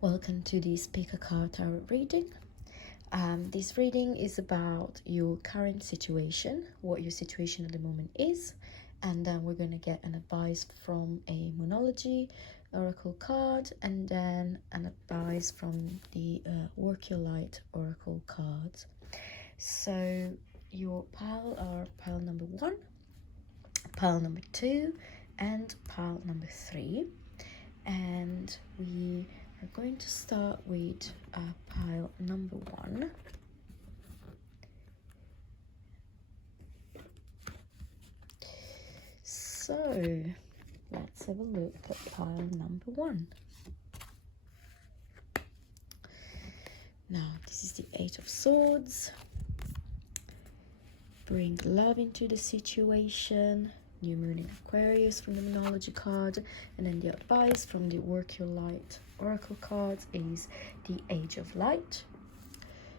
Welcome to this pick a card tarot reading. This reading is about your current situation, what your situation at the moment is, and then we're going to get an advice from a Moonology oracle card, and then an advice from the Work Your Light oracle cards. So your pile are pile number 1, pile number 2, and pile number 3. And we are going to start with pile number 1. So let's have a look at pile number 1. Now this is the 8 of Swords. Bring love into the situation. New Moon in Aquarius from the Rhinology card, and then the advice from the Work Your Light oracle cards is the Age of Light.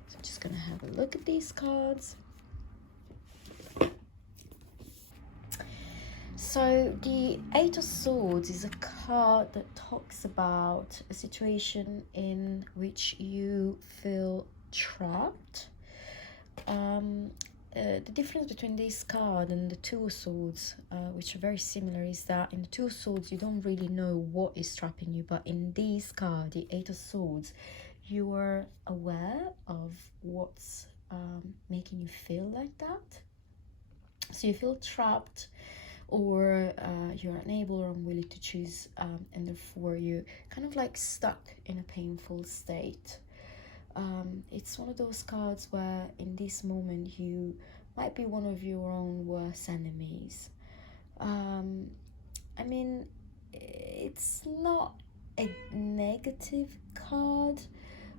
So I'm just gonna have a look at these cards. So the 8 of Swords is a card that talks about a situation in which you feel trapped. The difference between this card and the 2 of Swords, which are very similar, is that in the 2 of Swords you don't really know what is trapping you, but in this card, the 8 of Swords, you are aware of what's making you feel like that. So you feel trapped, or you're unable or unwilling to choose, and therefore you're kind of like stuck in a painful state. It's one of those cards where in this moment you might be one of your own worst enemies. I mean, it's not a negative card.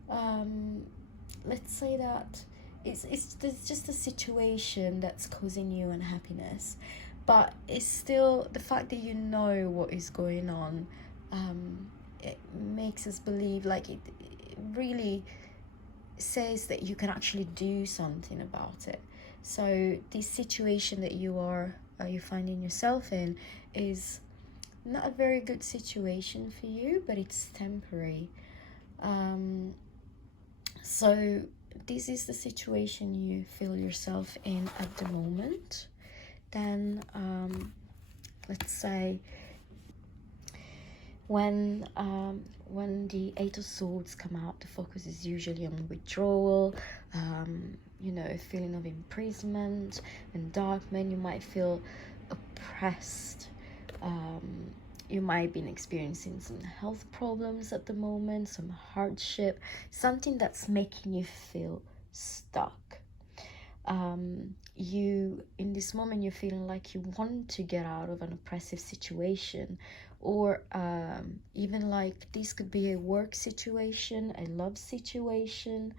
Let's say that it's just a situation that's causing you unhappiness, but it's still the fact that you know what is going on. It makes us believe, like it really says that you can actually do something about it. So this situation that you're finding yourself in is not a very good situation for you, but it's temporary. So this is the situation you feel yourself in at the moment. Then let's say when the 8 of Swords come out, the focus is usually on withdrawal, a feeling of imprisonment and darkness. You might feel oppressed. You might have been experiencing some health problems at the moment, some hardship, something that's making you feel stuck. In this moment, you're feeling like you want to get out of an oppressive situation, or even like this could be a work situation, a love situation.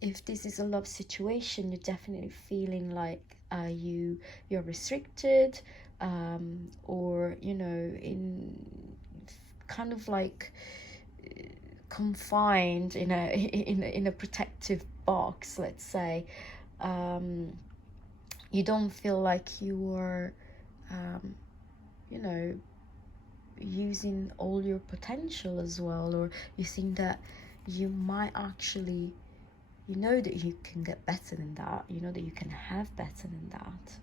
If this is a love situation, you're definitely feeling like you're restricted, or in kind of like confined in a protective box, let's say. You don't feel like you are using all your potential as well, or you think that you might actually, that you can get better than that, that you can have better than that.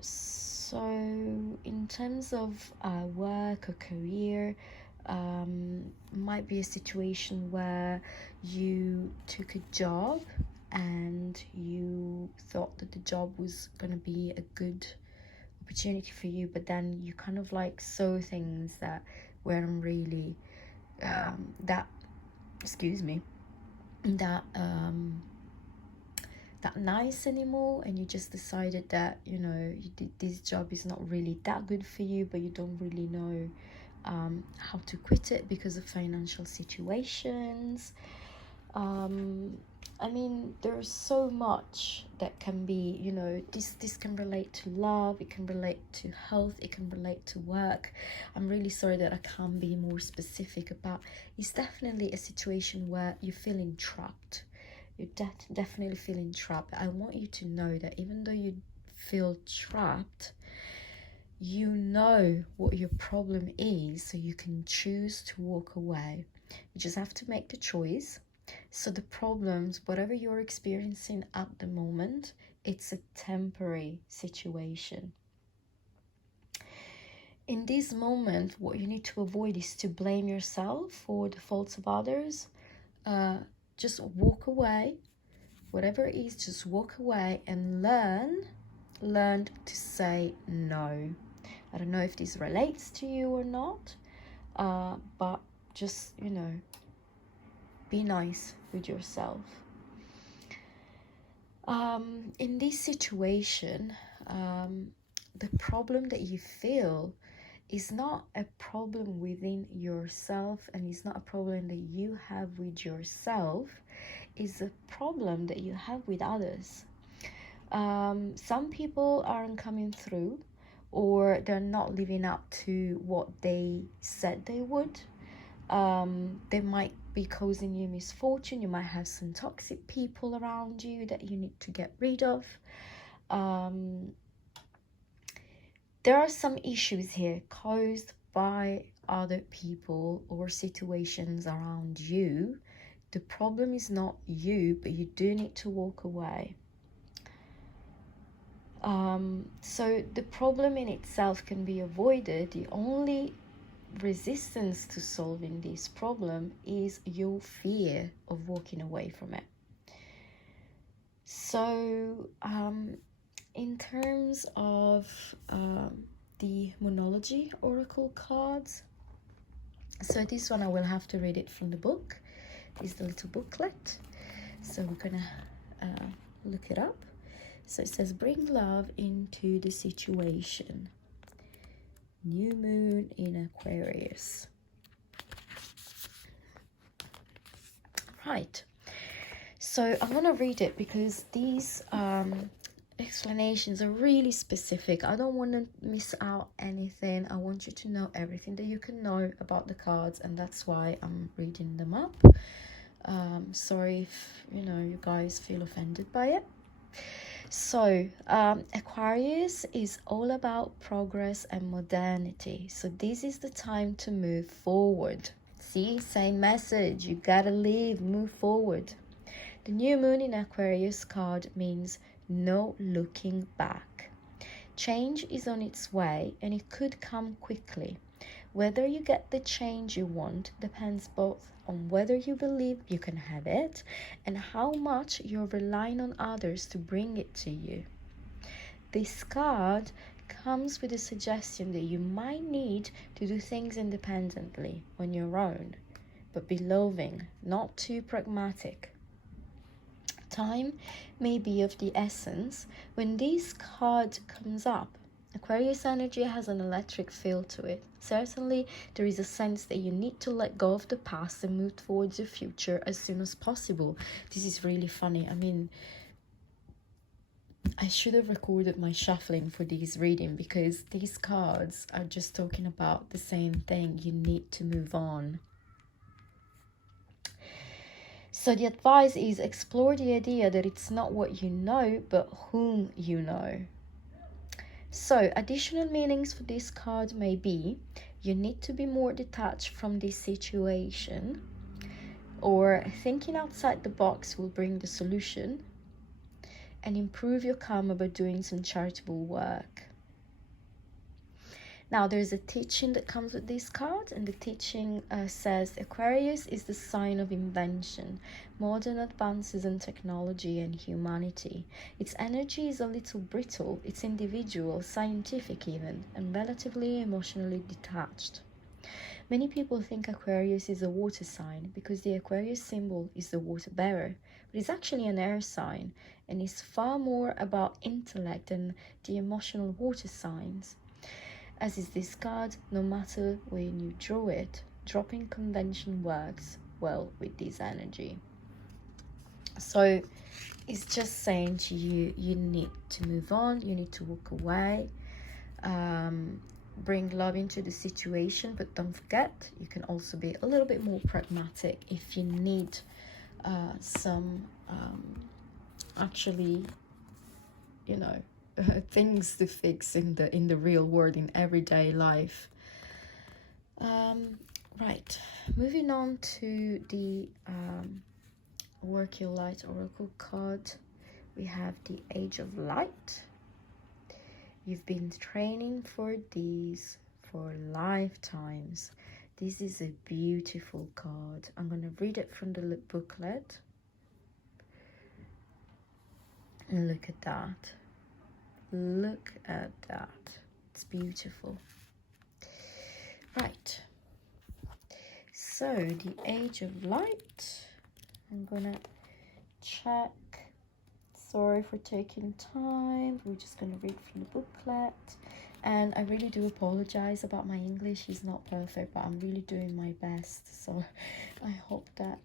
So in terms of work or career, might be a situation where you took a job and you thought that the job was going to be a good opportunity for you, but then you kind of like saw things that weren't really that nice anymore, and you just decided that this job is not really that good for you, but you don't really know how to quit it because of financial situations. I mean, there's so much that can be, this can relate to love, it can relate to health, it can relate to work. I'm really sorry that I can't be more specific about. It's definitely a situation where you're feeling trapped. You're definitely feeling trapped. I want you to know that even though you feel trapped, you know what your problem is, so you can choose to walk away. You just have to make the choice. So the problems, whatever you're experiencing at the moment, it's a temporary situation. In this moment, what you need to avoid is to blame yourself for the faults of others. Just walk away. Whatever it is, just walk away and learn to say no. I don't know if this relates to you or not, but just, be nice with yourself. In this situation, the problem that you feel is not a problem within yourself, and it's not a problem that you have with yourself. It's a problem that you have with others. Some people aren't coming through, or they're not living up to what they said they would. They might be causing you misfortune. You might have some toxic people around you that you need to get rid of. There are some issues here caused by other people or situations around you. The problem is not you, but you do need to walk away. So the problem in itself can be avoided. The only resistance to solving this problem is your fear of walking away from it. So in terms of the Moonology oracle cards, so this one I will have to read it from the book. This is the little booklet, so we're gonna look it up. So it says, bring love into the situation. New moon in Aquarius. Right, so I want to read it because these explanations are really specific. I don't want to miss out anything. I want you to know everything that you can know about the cards, and that's why I'm reading them up. Sorry if you guys feel offended by it. So Aquarius is all about progress and modernity. So this is the time to move forward. See, same message. You gotta move forward. The new moon in Aquarius card means no looking back. Change is on its way, and it could come quickly. Whether you get the change you want depends both on whether you believe you can have it and how much you're relying on others to bring it to you. This card comes with a suggestion that you might need to do things independently on your own, but be loving, not too pragmatic. Time may be of the essence. When this card comes up, Aquarius energy has an electric feel to it. Certainly, there is a sense that you need to let go of the past and move towards the future as soon as possible. This is really funny. I mean, I should have recorded my shuffling for this reading because these cards are just talking about the same thing. You need to move on. So the advice is explore the idea that it's not what you know, but whom you know. So additional meanings for this card may be you need to be more detached from this situation, or thinking outside the box will bring the solution, and improve your karma by doing some charitable work. Now there's a teaching that comes with this card, and the teaching says Aquarius is the sign of invention, modern advances in technology and humanity. Its energy is a little brittle, it's individual, scientific even, and relatively emotionally detached. Many people think Aquarius is a water sign because the Aquarius symbol is the water bearer, but it's actually an air sign and is far more about intellect than the emotional water signs. As is this card, no matter when you draw it, dropping convention works well with this energy. So it's just saying to you, you need to move on, you need to walk away, bring love into the situation, but don't forget, you can also be a little bit more pragmatic if you need some actually, things to fix in the real world, in everyday life. Right, moving on to the Work Your Light Oracle card. We have the Age of Light. You've been training for these for lifetimes. This is a beautiful card. I'm going to read it from the booklet. And look at that. Look at that. It's beautiful. Right. So, the Age of Light. I'm gonna check. Sorry for taking time. We're just gonna read from the booklet. And I really do apologize about my English. It's not perfect, but I'm really doing my best. So I hope that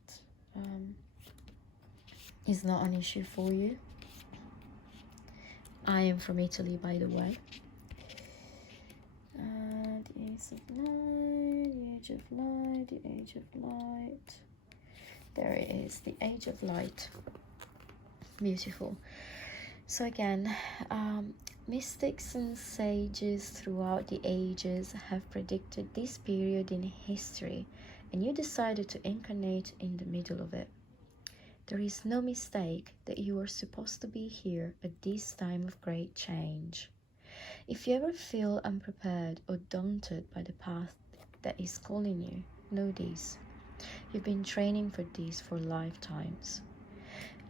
is not an issue for you. I am from Italy, by the way. The Ace of Light, the Age of Light, the Age of Light. There it is, the Age of Light. Beautiful. So again, mystics and sages throughout the ages have predicted this period in history, and you decided to incarnate in the middle of it. There is no mistake that you are supposed to be here at this time of great change. If you ever feel unprepared or daunted by the path that is calling you, know this. You've been training for this for lifetimes.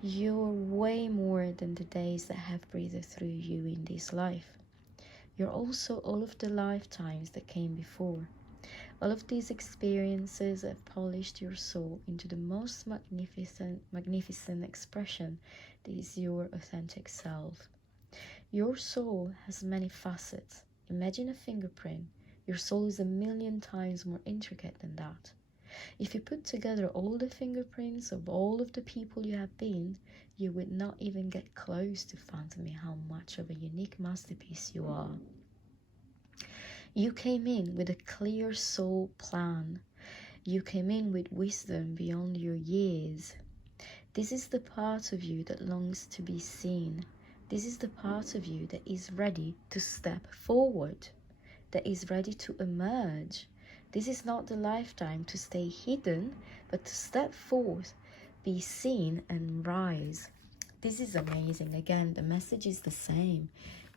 You're way more than the days that have breathed through you in this life. You're also all of the lifetimes that came before. All of these experiences have polished your soul into the most magnificent expression that is your authentic self. Your soul has many facets. Imagine a fingerprint. Your soul is 1,000,000 times more intricate than that. If you put together all the fingerprints of all of the people you have been, you would not even get close to fathoming how much of a unique masterpiece you are. You came in with a clear soul plan. You came in with wisdom beyond your years. This is the part of you that longs to be seen. This is the part of you that is ready to step forward, that is ready to emerge. This is not the lifetime to stay hidden, but to step forth, be seen, and rise. This is amazing. Again, the message is the same.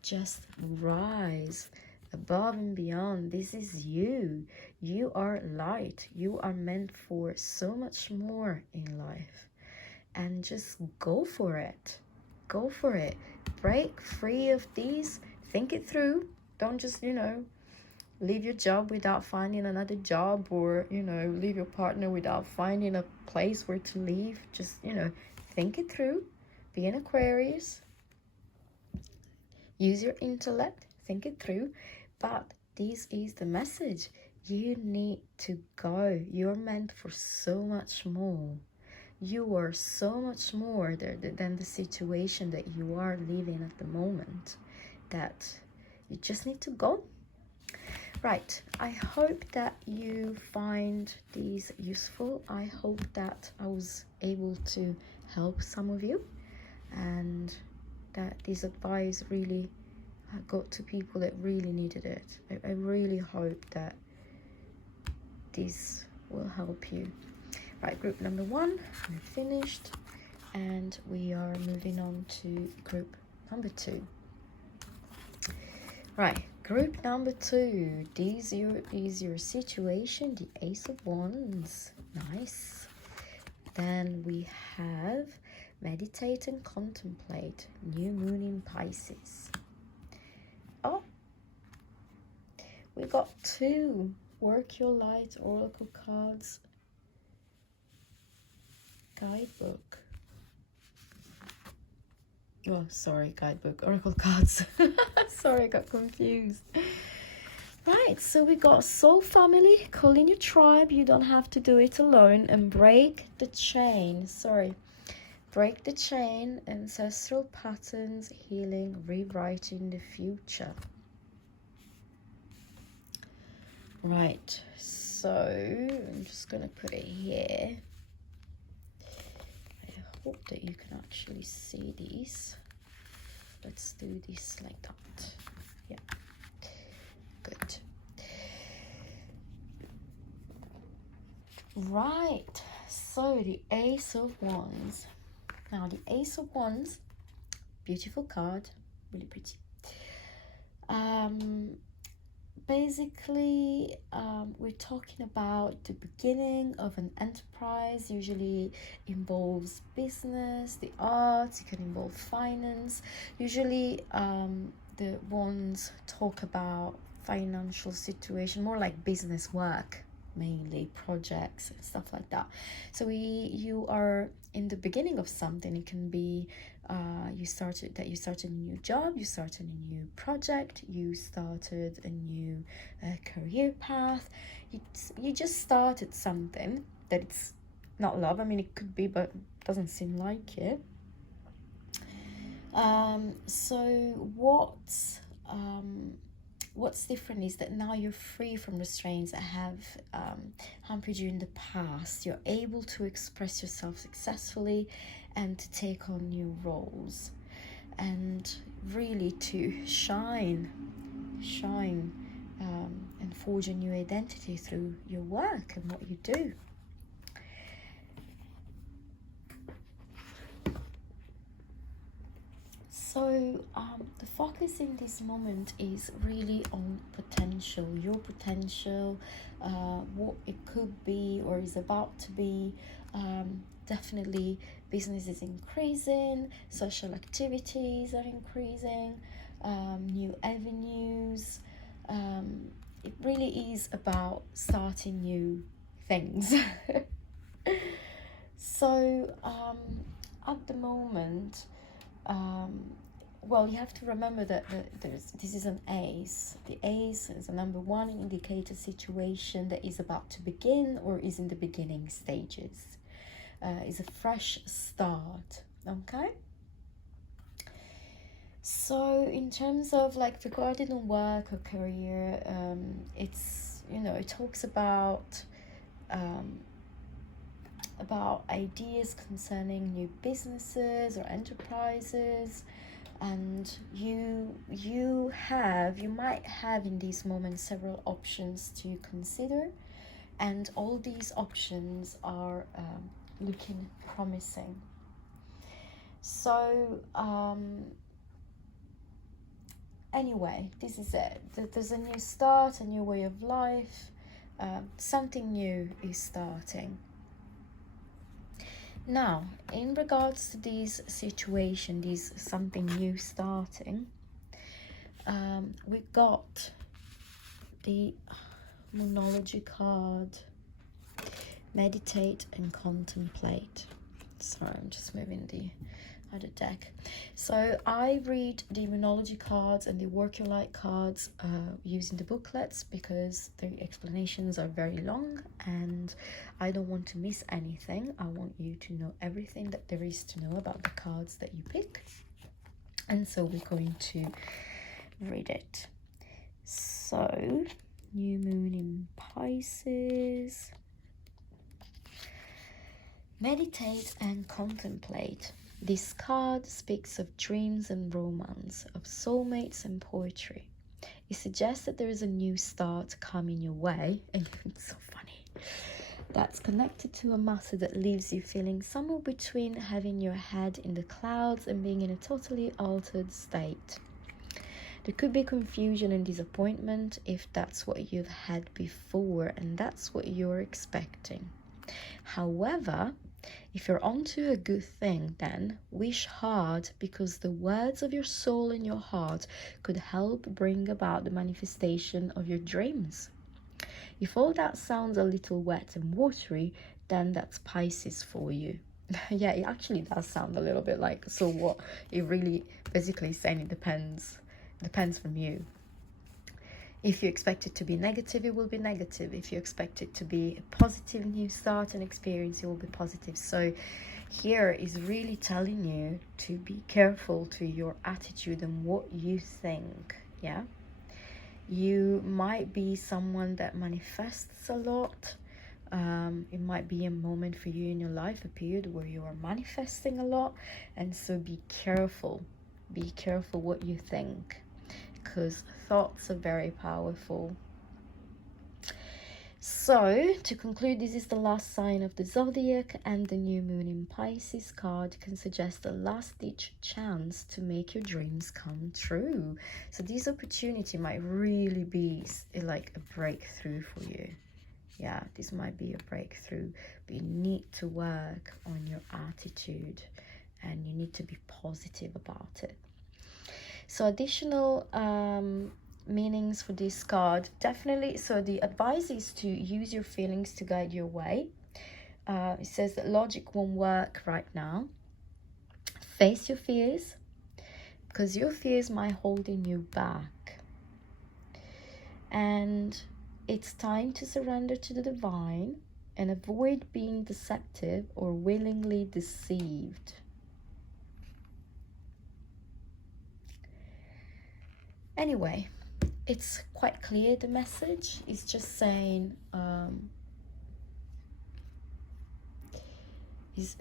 Just rise above and beyond. This is you. You are light. You are meant for so much more in life. And just go for it. Go for it. Break free of these. Think it through. Don't just, leave your job without finding another job, or, leave your partner without finding a place where to live. Just, think it through. Be an Aquarius. Use your intellect. Think it through. But this is the message. You need to go. You're meant for so much more. You are so much more than the situation that you are living at the moment, that you just need to go. Right, I hope that you find these useful. I hope that I was able to help some of you, and that this advice really got to people that really needed it. I really hope that this will help you. Right, group number 1, we're finished, and we are moving on to group number 2. Right, group number 2, this is your situation, the Ace of Wands. Nice. Then we have meditate and contemplate, new moon in Pisces. Oh, we got 2 Work Your Light oracle cards. Guidebook. Oh, sorry, guidebook, oracle cards. Sorry, I got confused. Right, so we got soul family, call in your tribe. You don't have to do it alone. And break the chain. Break the chain, ancestral patterns, healing, rewriting the future. Right, so I'm just gonna put it here. I hope that you can actually see these. let's do this like that. Yeah, good. Right, so the Ace of Wands. Now the Ace of Wands, beautiful card, really pretty. Basically, we're talking about the beginning of an enterprise. Usually involves business, the arts, it can involve finance. Usually the ones talk about financial situation, more like business work, mainly projects and stuff like that. So you are in the beginning of something. It can be you started a new job, you started a new project, you started a new career path. You just started something that it's not love. I mean, it could be, but it doesn't seem like it. So what's different is that now you're free from restraints that have hampered you in the past. You're able to express yourself successfully and to take on new roles and really to shine and forge a new identity through your work and what you do. So the focus in this moment is really on potential, your potential, what it could be or is about to be. Definitely business is increasing, social activities are increasing, new avenues. It really is about starting new things. So at the moment, well, you have to remember that this is an ace. The ace is a number one indicator situation that is about to begin or is in the beginning stages. Is a fresh start, okay? So in terms of like regarding on work or career, it's, you know, it talks about ideas concerning new businesses or enterprises, and you might have in these moments several options to consider, and all these options are looking promising. So anyway, this is it. There's a new start, a new way of life, something new is starting. Now, in regards to this situation, this something new starting, we got the Moonology card, meditate and contemplate. Sorry, I'm just moving the other deck. So I read the Rhinology cards and the Work Your Light cards using the booklets because the explanations are very long and I don't want to miss anything. I want you to know everything that there is to know about the cards that you pick, and so we're going to read it. So, new moon in Pisces. Meditate and contemplate. This card speaks of dreams and romance, of soulmates and poetry. It suggests that there is a new start coming your way, and it's so funny, that's connected to a matter that leaves you feeling somewhere between having your head in the clouds and being in a totally altered state. There could be confusion and disappointment if that's what you've had before and that's what you're expecting. However, if you're onto a good thing, then wish hard, because the words of your soul and your heart could help bring about the manifestation of your dreams. If all that sounds a little wet and watery, then that's Pisces for you. Yeah, it actually does sound a little bit like, so what? It really basically saying it depends from you. If you expect it to be negative, it will be negative. If you expect it to be a positive new start and experience, it will be positive. So here is really telling you to be careful to your attitude and what you think. Yeah, you might be someone that manifests a lot. It might be a moment for you in your life, a period where you are manifesting a lot, and so be careful. Be careful what you think, because thoughts are very powerful. So, to conclude, this is the last sign of the zodiac, and the new moon in Pisces card can suggest a last-ditch chance to make your dreams come true. So this opportunity might really be like a breakthrough for you. Yeah, this might be a breakthrough, but you need to work on your attitude and you need to be positive about it. So additional meanings for this card, definitely. So the advice is to use your feelings to guide your way. It says that logic won't work right now. Face your fears, because your fears might holding you back. And it's time to surrender to the divine and avoid being deceptive or willingly deceived. Anyway, it's quite clear, the message is just saying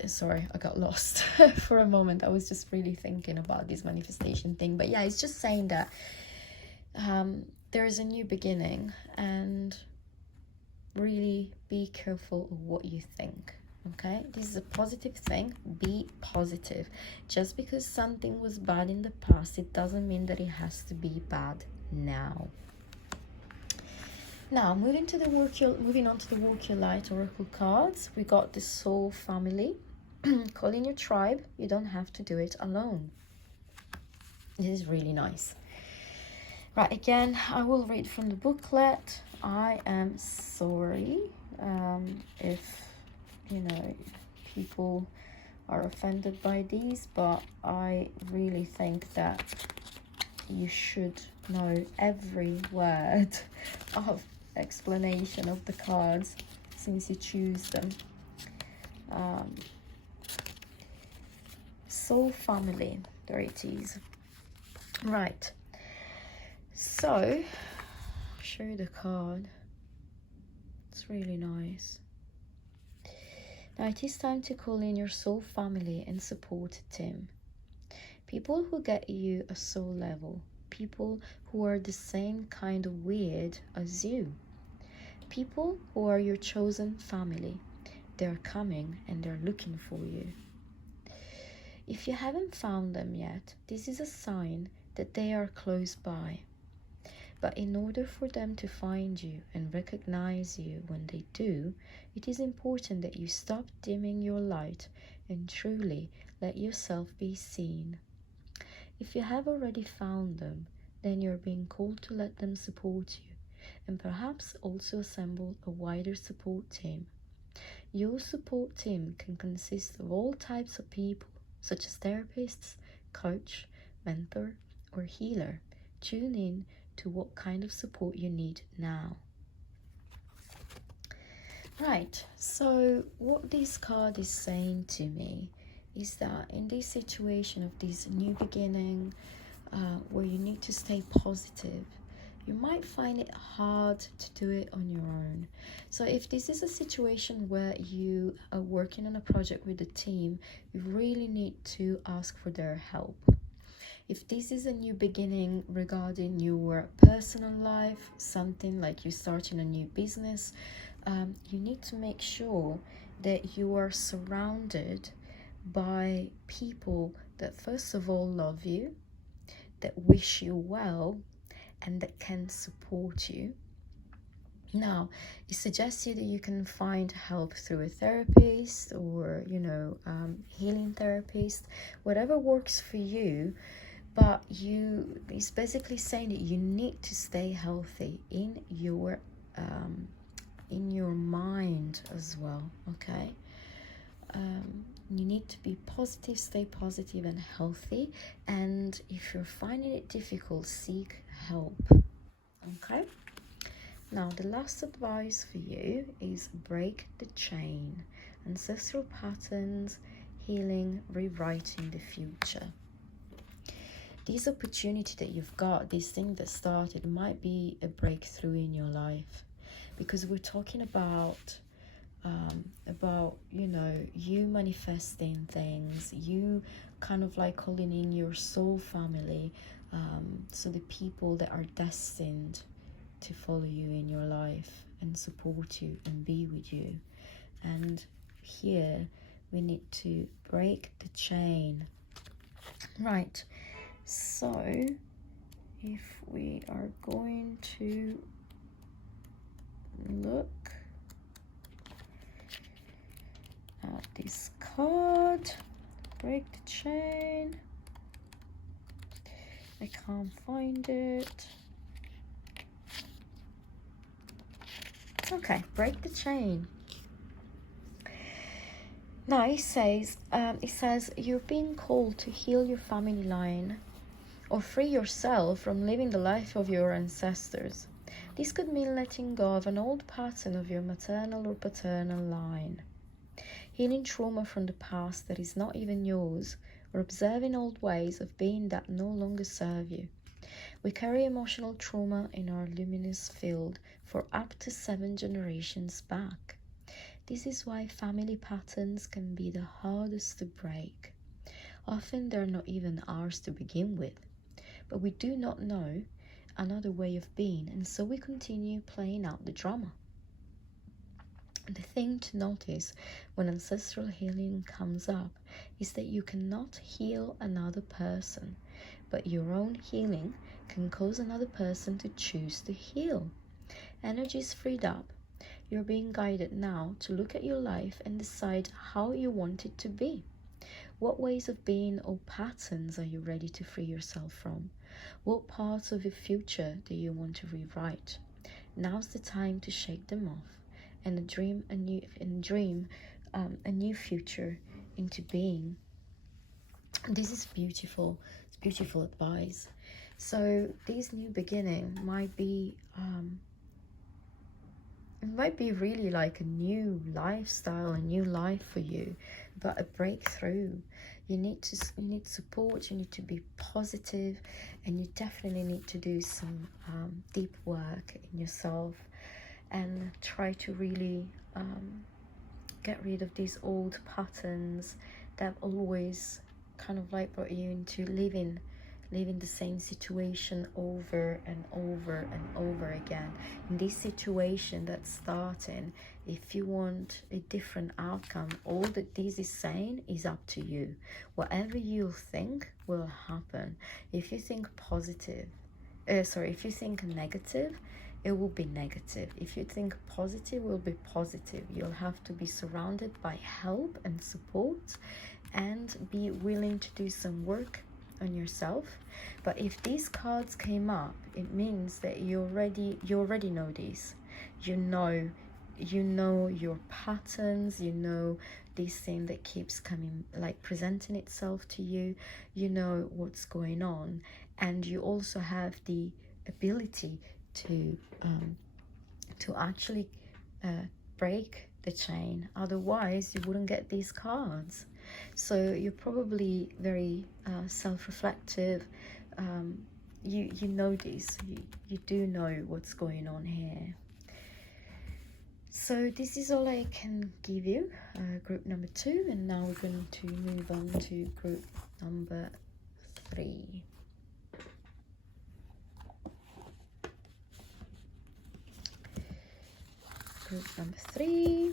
sorry, I got lost for a moment. I was just really thinking about this manifestation thing, but yeah, it's just saying that there is a new beginning, and really be careful of what you think. Okay, this is a positive thing. Be positive. Just because something was bad in the past, it doesn't mean that it has to be bad now. Now, moving on to the Walk Your Light Oracle cards, we got the Soul Family. Call in your tribe. You don't have to do it alone. This is really nice. Right, again, I will read from the booklet. I am sorry if, people are offended by these, but I really think that you should know every word of explanation of the cards since you choose them. Soul Family, there it is. Right, so I'll show you the card. It's really nice. Now it is time to call in your soul family and support team. People who get you a soul level. People who are the same kind of weird as you. People who are your chosen family. They're coming and they're looking for you. If you haven't found them yet, this is a sign that they are close by. But in order for them to find you and recognize you when they do, it is important that you stop dimming your light and truly let yourself be seen. If you have already found them, then you're being called to let them support you and perhaps also assemble a wider support team. Your support team can consist of all types of people, such as therapists, coach, mentor, or healer. Tune in to what kind of support you need now. Right, so what this card is saying to me is that in this situation of this new beginning, where you need to stay positive, you might find it hard to do it on your own. So if this is a situation where you are working on a project with a team, you really need to ask for their help. If this is a new beginning regarding your personal life, something like you're starting a new business, you need to make sure that you are surrounded by people that first of all love you, that wish you well, and that can support you. Now, it suggests you that you can find help through a therapist or, healing therapist, whatever works for you. But it's basically saying that you need to stay healthy in your mind as well, okay? You need to be positive, stay positive and healthy. And if you're finding it difficult, seek help, okay? Now, the last advice for you is break the chain. Ancestral patterns, healing, rewriting the future. This opportunity that you've got, this thing that started, might be a breakthrough in your life, because we're talking about about, you know, you manifesting things, you kind of like calling in your soul family, so the people that are destined to follow you in your life and support you and be with you. And here we need to break the chain. Right, so if we are going to look at this card, break the chain, I can't find it. Okay, break the chain. Now it says you're being called to heal your family line or free yourself from living the life of your ancestors. This could mean letting go of an old pattern of your maternal or paternal line, healing trauma from the past that is not even yours, or observing old ways of being that no longer serve you. We carry emotional trauma in our luminous field for up to 7 generations back. This is why family patterns can be the hardest to break. Often they're not even ours to begin with, but we do not know another way of being, and so we continue playing out the drama. The thing to notice when ancestral healing comes up is that you cannot heal another person, but your own healing can cause another person to choose to heal. Energy is freed up. You're being guided now to look at your life and decide how you want it to be. What ways of being or patterns are you ready to free yourself from? What parts of your future do you want to rewrite? Now's the time to shake them off and dream a new future into being. This is beautiful. It's beautiful advice. So this new beginning might be it might be really like a new lifestyle, a new life for you, but a breakthrough. You need support, you need to be positive, and you definitely need to do some deep work in yourself and try to really get rid of these old patterns that always kind of like brought you into living the same situation over and over and over again. In this situation that's starting, if you want a different outcome, all that this is saying is up to you. Whatever you think will happen. If you think if you think negative, it will be negative. If you think positive, it will be positive. You'll have to be surrounded by help and support and be willing to do some work on yourself. But if these cards came up, it means that you already know this. You know your patterns, you know this thing that keeps coming, like presenting itself to you, you know what's going on, and you also have the ability to actually break the chain. Otherwise you wouldn't get these cards. So you're probably very self-reflective. You know this. You do know what's going on here. So this is all I can give you, group number 2, and now we're going to move on to group number 3. Group number 3,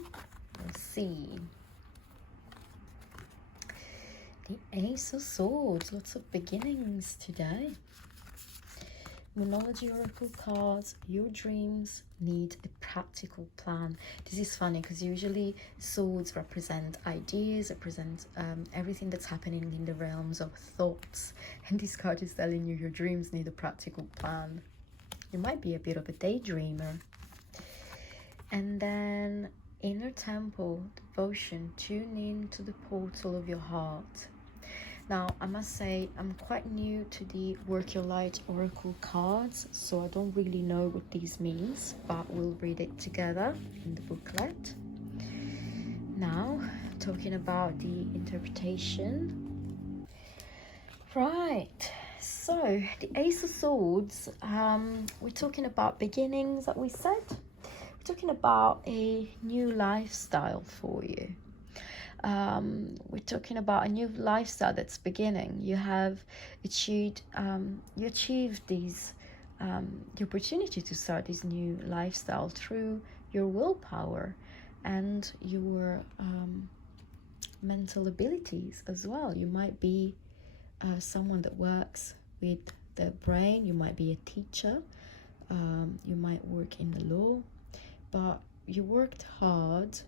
let's see. The Ace of Swords, lots of beginnings today. Moonology Oracle cards, your dreams need a practical plan. This is funny because usually swords represent ideas, represent everything that's happening in the realms of thoughts. And this card is telling you your dreams need a practical plan. You might be a bit of a daydreamer. And then Inner Temple, devotion, tune in to the portal of your heart. Now, I must say, I'm quite new to the Work Your Light Oracle cards, so I don't really know what these means, but we'll read it together in the booklet. Now, talking about the interpretation. Right, so the Ace of Swords, we're talking about beginnings that we said. we're talking about a new lifestyle for you. We're talking about a new lifestyle that's beginning. You have achieved these the opportunity to start this new lifestyle through your willpower and your mental abilities as well. You might be someone that works with the brain. You might be a teacher. You might work in the law, but you worked hard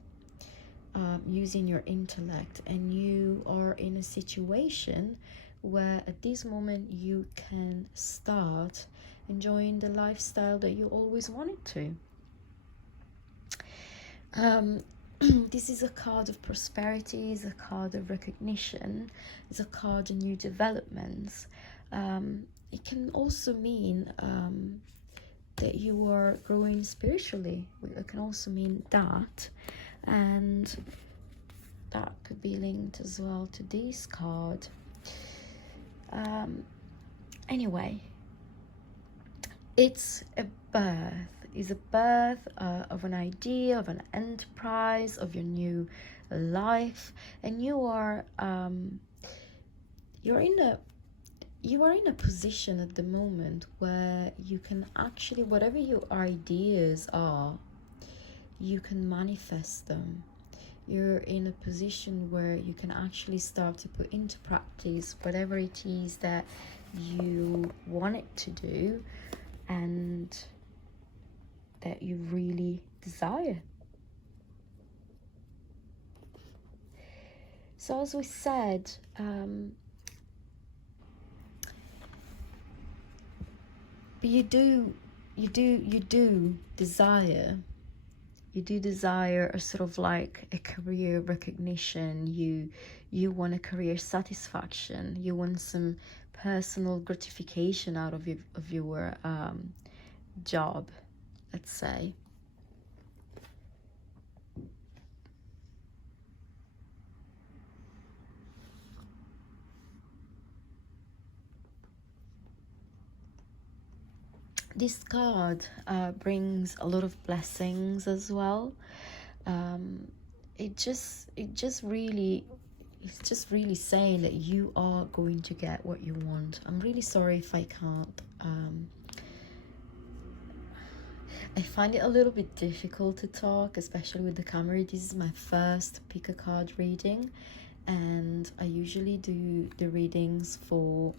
using your intellect, and you are in a situation where at this moment you can start enjoying the lifestyle that you always wanted to. This is a card of prosperity, is a card of recognition, is a card of new developments. It can also mean that you are growing spiritually. It can also mean that, and that could be linked as well to this card. Anyway, it's a birth. It's a birth of an idea, of an enterprise, of your new life, and you are in a position at the moment where you can actually, whatever your ideas are, you can manifest them. You're in a position where you can actually start to put into practice whatever it is that you want it to do and that you really desire. So as we said, you do desire. You do desire a sort of like a career recognition. You want a career satisfaction. You want some personal gratification out of your job, let's say. This card brings a lot of blessings as well. It's just really saying that you are going to get what you want. I'm really sorry if I can't. I find it a little bit difficult to talk, especially with the camera. This is my first pick a card reading, and I usually do the readings for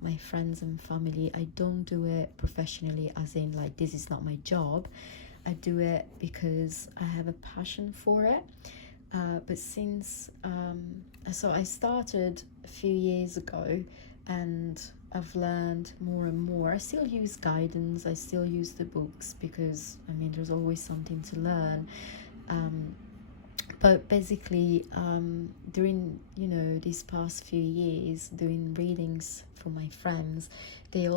my friends and family. I don't do it professionally, as in like this is not my job. I do it because I have a passion for it. But since so I started a few years ago, and I've learned more and more. I still use guidance, I still use the books, because I mean there's always something to learn. But basically, during these past few years doing readings for my friends, the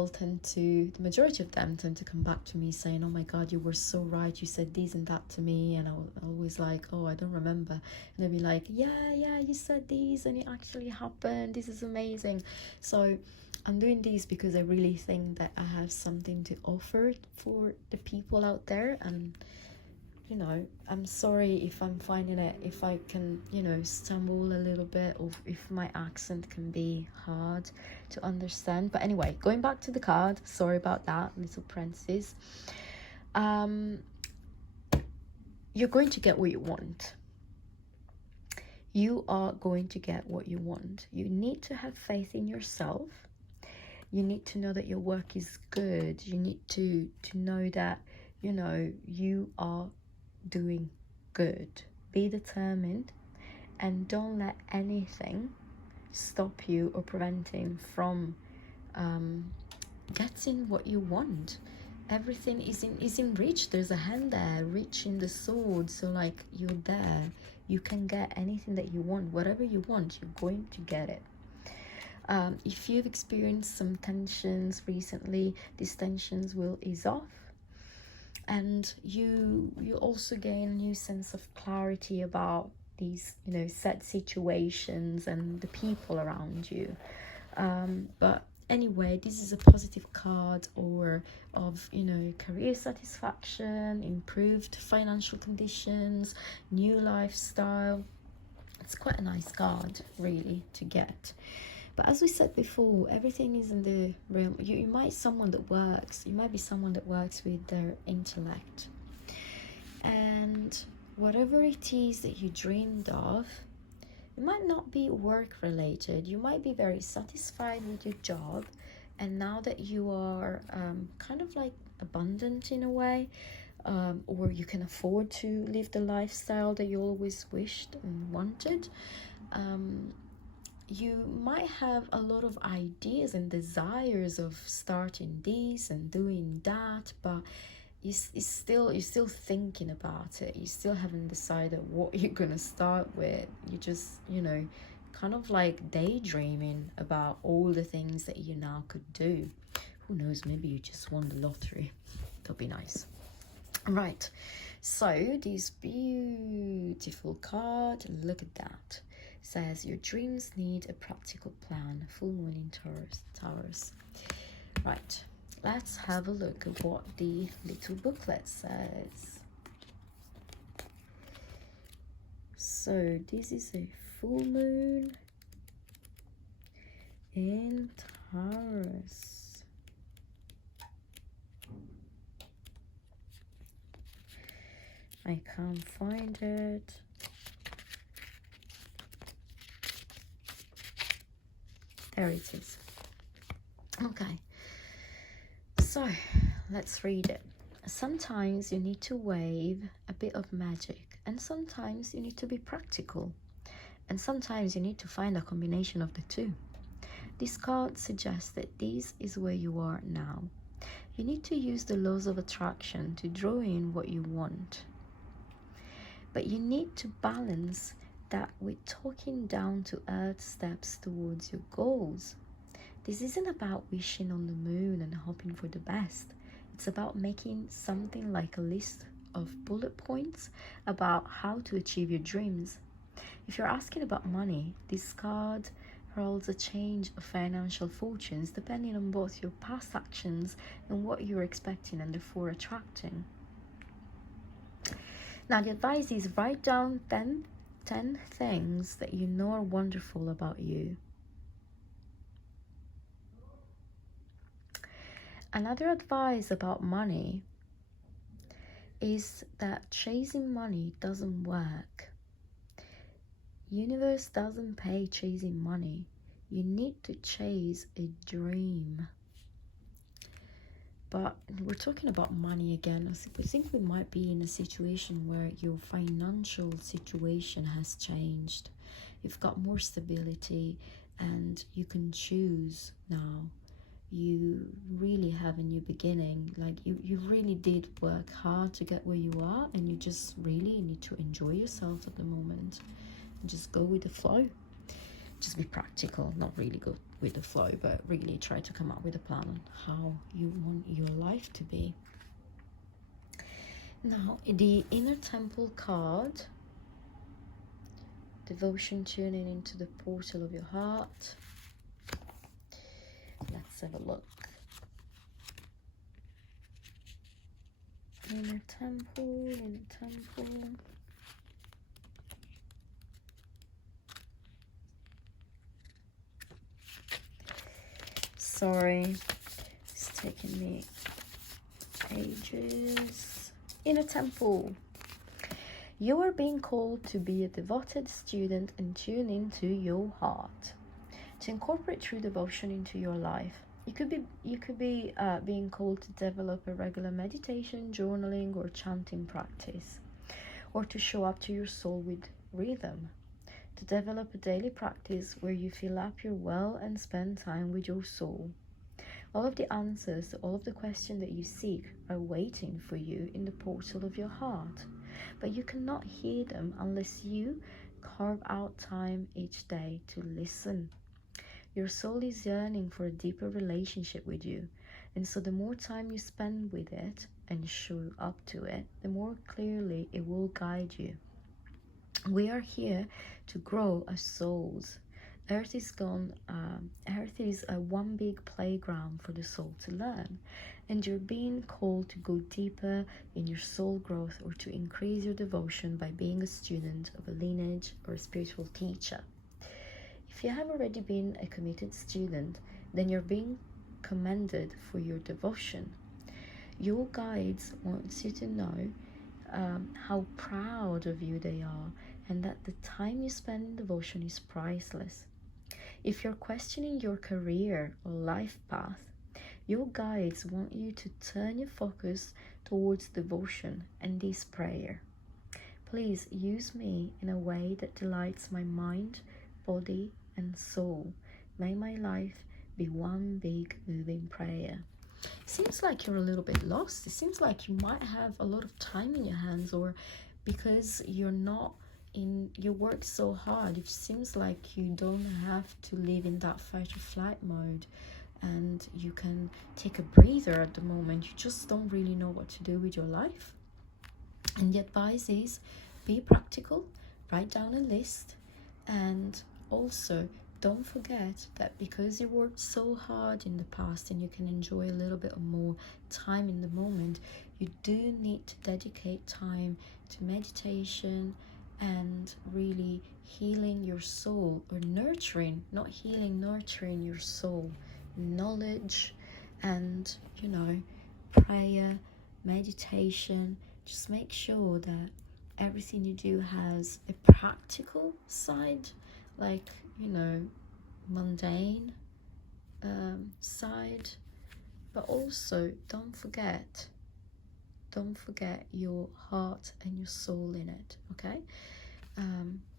majority of them tend to come back to me saying, oh my god, you were so right, you said this and that to me, and I always like, oh, I don't remember, and they'll be like, yeah, you said this and it actually happened, this is amazing. So I'm doing this because I really think that I have something to offer for the people out there, and I'm sorry if I'm finding it, if I can, stumble a little bit, or if my accent can be hard to understand. But anyway, going back to the card, sorry about that, little parenthesis. You're going to get what you want. You are going to get what you want. You need to have faith in yourself. You need to know that your work is good. You need to know that, you are doing good. Be determined, and don't let anything stop you or preventing from getting what you want. Everything is in reach. There's a hand there reaching the sword, so like you're there. You can get anything that you want. Whatever you want, you're going to get it. If you've experienced some tensions recently, these tensions will ease off, and you also gain a new sense of clarity about these set situations and the people around you. But Anyway, this is a positive card or of, you know, career satisfaction, improved financial conditions, new lifestyle. It's quite a nice card, really, to get. But as we said before, everything is in the realm. You might be someone that works. You might be someone that works with their intellect. And whatever it is that you dreamed of, it might not be work related. You might be very satisfied with your job, and now that you are kind of like abundant in a way, or you can afford to live the lifestyle that you always wished and wanted, you might have a lot of ideas and desires of starting this and doing that, but you're still thinking about it. You still haven't decided what you're gonna start with. You just, you know, kind of like daydreaming about all the things that you now could do. Who knows, maybe you just won the lottery. That'll be nice. Right, so this beautiful card, look at that, says your dreams need a practical plan. Full moon in Taurus. Right, let's have a look at what the little booklet says. So this is a full moon in Taurus. I can't find it. There it is. Okay, so let's read it. Sometimes you need to wave a bit of magic, and sometimes you need to be practical, and sometimes you need to find a combination of the two. This card suggests that this is where you are now. You need to use the laws of attraction to draw in what you want. But you need to balance that with talking down to earth steps towards your goals. This isn't about wishing on the moon and hoping for the best. It's about making something like a list of bullet points about how to achieve your dreams. If you're asking about money, this card holds a change of financial fortunes depending on both your past actions and what you're expecting and therefore attracting. Now, the advice is write down 10 things that you know are wonderful about you. Another advice about money is that chasing money doesn't work. Universe doesn't pay chasing money. You need to chase a dream. But we're talking about money again. I think we might be in a situation where your financial situation has changed. You've got more stability and you can choose now. You really have a new beginning. Like you really did work hard to get where you are, and you just really need to enjoy yourself at the moment. Just go with the flow. Just be practical, not really go with the flow, but really try to come up with a plan on how you want your life to be. Now, the inner temple card, devotion tuning into the portal of your heart. Let's have a look. Inner temple. Sorry, it's taking me ages. Inner temple. You are being called to be a devoted student and tune into your heart. To incorporate true devotion into your life. You could be being called to develop a regular meditation, journaling, or chanting practice, or to show up to your soul with rhythm. To develop a daily practice where you fill up your well and spend time with your soul. All of the answers to all of the questions that you seek are waiting for you in the portal of your heart, but you cannot hear them unless you carve out time each day to listen. Your soul is yearning for a deeper relationship with you, and so the more time you spend with it and show up to it, the more clearly it will guide you. We are here to grow as souls, Earth is gone. Earth is a one big playground for the soul to learn, and you're being called to go deeper in your soul growth or to increase your devotion by being a student of a lineage or a spiritual teacher. If you have already been a committed student, then you're being commended for your devotion. Your guides want you to know how proud of you they are, and that the time you spend in devotion is priceless. If you're questioning your career or life path, your guides want you to turn your focus towards devotion and this prayer. Please use me in a way that delights my mind, body, and soul. May my life be one big moving prayer. Seems like you're a little bit lost. It seems like you might have a lot of time in your hands, or because you're not in your work so hard, it seems like you don't have to live in that fight or flight mode, and you can take a breather at the moment. You just don't really know what to do with your life. And the advice is, be practical, write down a list, and also don't forget that because you worked so hard in the past and you can enjoy a little bit more time in the moment, you do need to dedicate time to meditation and really healing your soul, or nurturing, not healing, nurturing your soul, knowledge, and prayer, meditation. Just make sure that everything you do has a practical side, like mundane side, but also don't forget your heart and your soul in it. Okay.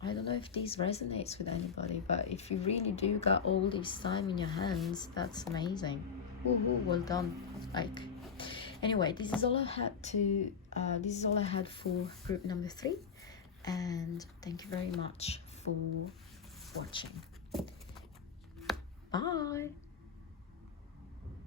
I don't know if this resonates with anybody, but if you really do got all this time in your hands, that's amazing. Woohoo, well done. Like, anyway, this is all I had for group number 3, and thank you very much for watching. Bye.